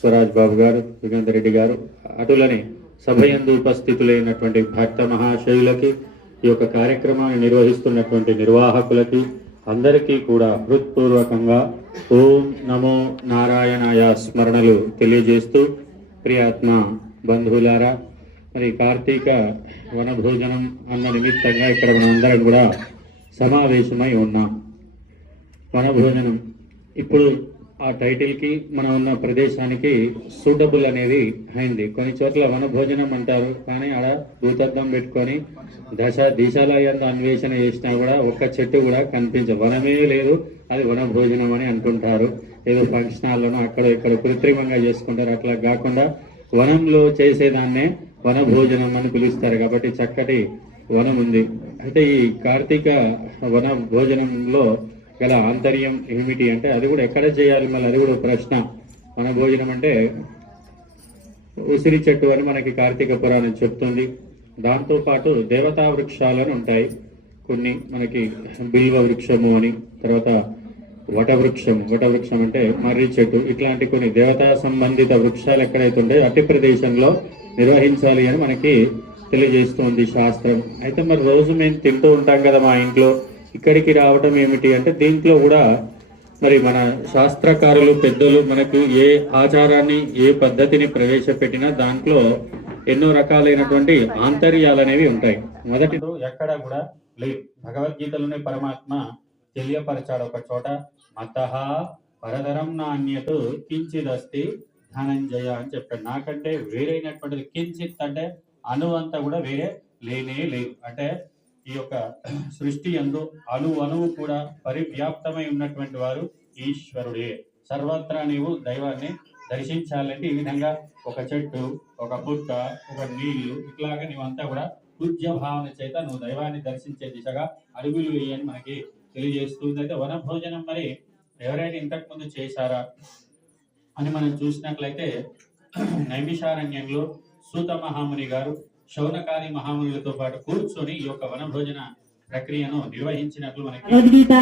స్వరాజ్ బాబు గారు యుగేందర్ రెడ్డి గారు అటులని సభయందు ఉపస్థితులైనటువంటి భక్త మహాశయులకి ఈ యొక్క కార్యక్రమాన్ని నిర్వహిస్తున్నటువంటి నిర్వాహకులకి అందరికీ కూడా హృత్పూర్వకంగా ఓం నమో నారాయణాయ స్మరణలు తెలియజేస్తూ ప్రియాత్మ బంధువులారా మరి కార్తీక వనభోజనం అన్న నిమిత్తంగా ఇక్కడ మనం అందరం కూడా సమావేశమై ఉన్నాం. వనభోజనం ఇప్పుడు ఆ టైటిల్కి మనం ఉన్న ప్రదేశానికి సూటబుల్ అనేది అయింది. కొన్ని చోట్ల వనభోజనం అంటారు కానీ ఆడ దూతద్దం పెట్టుకొని దశ దిశాలయందు అన్వేషణ చేసినా కూడా ఒక్క చెట్టు కూడా కనిపించదు వనమే లేదు అది వనభోజనం అని అంటుంటారు. ఏదో ఫంక్షన్ హాల్లోనో అక్కడ ఇక్కడ కృత్రిమంగా చేసుకుంటారు. అట్లా కాకుండా వనంలో చేసేదాన్నే వనభోజనం అని పిలుస్తారు. కాబట్టి చక్కటి వనం ఉంది అయితే ఈ కార్తీక వన భోజనంలో గల ఆంతర్యం ఏమిటి అంటే అది కూడా ఎక్కడ చేయాలి? మళ్ళీ అది కూడా ప్రశ్న. మన భోజనం అంటే ఉసిరి చెట్టు అని మనకి కార్తీక పురాణం చెప్తుంది. దాంతో పాటు దేవతా వృక్షాలను ఉంటాయి. కొన్ని మనకి బిల్వ వృక్షము అని తర్వాత వటవృక్షము వటవృక్షం అంటే మర్రి చెట్టు. ఇట్లాంటి కొన్ని దేవతా సంబంధిత వృక్షాలు ఎక్కడైతే ఉంటాయో అట్టి ప్రదేశంలో నిర్వహించాలి అని మనకి తెలియజేస్తుంది శాస్త్రం. అయితే మరి రోజు మేము తింటూ ఉంటాం కదా మా ఇంట్లో. ఇక్కడికి రావటం ఏమిటి అంటే దీంట్లో కూడా మరి మన శాస్త్రకారులు పెద్దలు మనకు ఏ ఆచారాన్ని ఏ పద్ధతిని ప్రవేశపెట్టినా దాంట్లో ఎన్నో రకాలైనటువంటి ఆంతర్యాలు అనేవి ఉంటాయి. మొదటి ఎక్కడ కూడా లేవు భగవద్గీతలోనే పరమాత్మ తెలియపరచాడు ఒక చోట. మత పరధరం నాణ్యత కించిదస్తి ధనంజయ అని చెప్పాడు. నాకంటే వేరైనటువంటిది కించిత్ అంటే అణు అంతా కూడా వేరే లేనే లేదు. అంటే ఈ యొక్క సృష్టి ఎందు అణు అణువు కూడా పరివ్యాప్తమై ఉన్నటువంటి వారు ఈశ్వరుడే. సర్వత్రా నీవు దైవాన్ని దర్శించాలంటే ఈ విధంగా ఒక చెట్టు ఒక పుట్ట ఒక నీళ్ళు ఇట్లాగా నీవంతా కూడా పూజ్య భావన చేత నువ్వు దైవాన్ని దర్శించే దిశగా అడుగులు వేయని మనకి తెలియజేస్తుంది అయితే వన భోజనం మరి ఎవరైనా ఇంతకు ముందు చేశారా? అని మనం చూసినట్లయితే నైమిషారణ్యంలో సూత మహాముని గారు శౌనకాది మహామునులతో పాటు కూర్చొని ఈ యొక్క వనభోజన ప్రక్రియను నిర్వహించినట్లు మనకి భగవద్గీత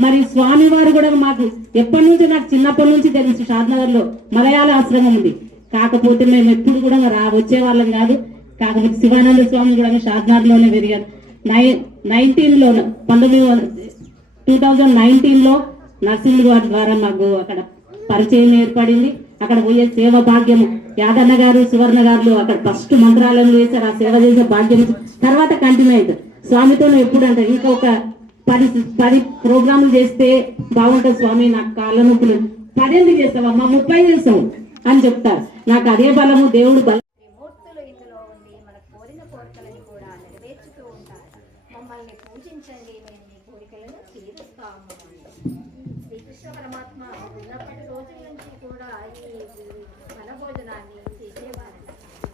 మరి స్వామి వారు కూడా మాకు ఎప్పటి నుంచి నాకు చిన్నప్పటి నుంచి తెలుసు షాద్నగర్లో మలయాళ ఆశ్రమం ఉంది. కాకపోతే మేము ఎప్పుడు కూడా రా వచ్చే వాళ్ళం కాదు. కాకపోతే శివానంద స్వామి కూడా షాద్నగర్లోనే పెరిగారు. నై నైన్టీన్లో పంతొమ్మిది టూ థౌజండ్ నైన్టీన్లో నర్సింగ్ వారి ద్వారా మాకు అక్కడ పరిచయం ఏర్పడింది. అక్కడ పోయే సేవ భాగ్యము. యాదన్న గారు సువర్ణ గారు అక్కడ ఫస్ట్ మంత్రాలయం వేశారు ఆ సేవ చేసే భాగ్యం తర్వాత కంటిన్యూ అవుతుంది స్వామితో ఎప్పుడు అంటే ఇంకా ఒక పది పది ప్రోగ్రాములు చేస్తే బాగుంటుంది స్వామి నాకు కాళ్ళ నొప్పులు. చేస్తావా చేస్తావమ్మా? ముప్పై చేస్తావు అని చెప్తారు. నాకు అదే బలము దేవుడు బలం కూడా ఈ వనభోజనాన్ని చేసేవారు.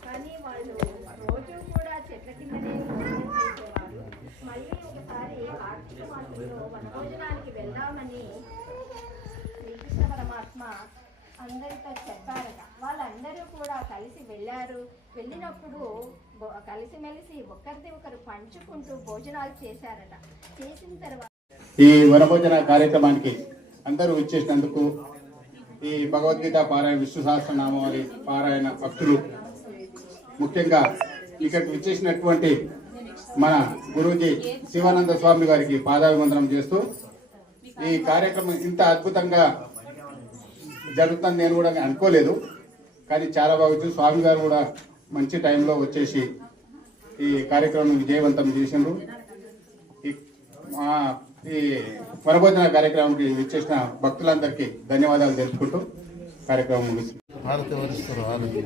కానీ వాళ్ళు రోజు కూడా చెట్ల కిందనే భోజనం చేసేవారు. మళ్ళీ ఒకసారి కార్తీక మాసంలో వనభోజనానికి వెళ్దామని శ్రీకృష్ణ పరమాత్మ అందరితో చెప్పారట. వాళ్ళందరూ కూడా కలిసి వెళ్ళారు. వెళ్ళినప్పుడు కలిసిమెలిసి ఒకరిది ఒకరు పంచుకుంటూ భోజనాలు చేశారట. చేసిన తర్వాత ఈ వనభోజన కార్యక్రమానికి అందరూ వచ్చేసినందుకు ఈ భగవద్గీత పారాయణ విష్ణు సహస్రనామావళి పారాయణ భక్తులు. ముఖ్యంగా ఇక్కడికి విచ్చేసినటువంటి మన గురూజీ శివానంద స్వామి గారికి పాదాభివందనం చేస్తూ ఈ కార్యక్రమం ఇంత అద్భుతంగా జరుగుతుంది నేను కూడా అనుకోలేదు. కానీ చాలా బాగుంది స్వామి గారు కూడా మంచి టైంలో వచ్చేసి ఈ కార్యక్రమం విజయవంతం చేసిండ్రు. మా ఈ వనభోజన కార్యక్రమానికి వచ్చేసిన భక్తులందరికీ ధన్యవాదాలు తెలుపుకుంటూ కార్యక్రమం ముగిస్తుంది. హారతి వరిస్తారు హారతి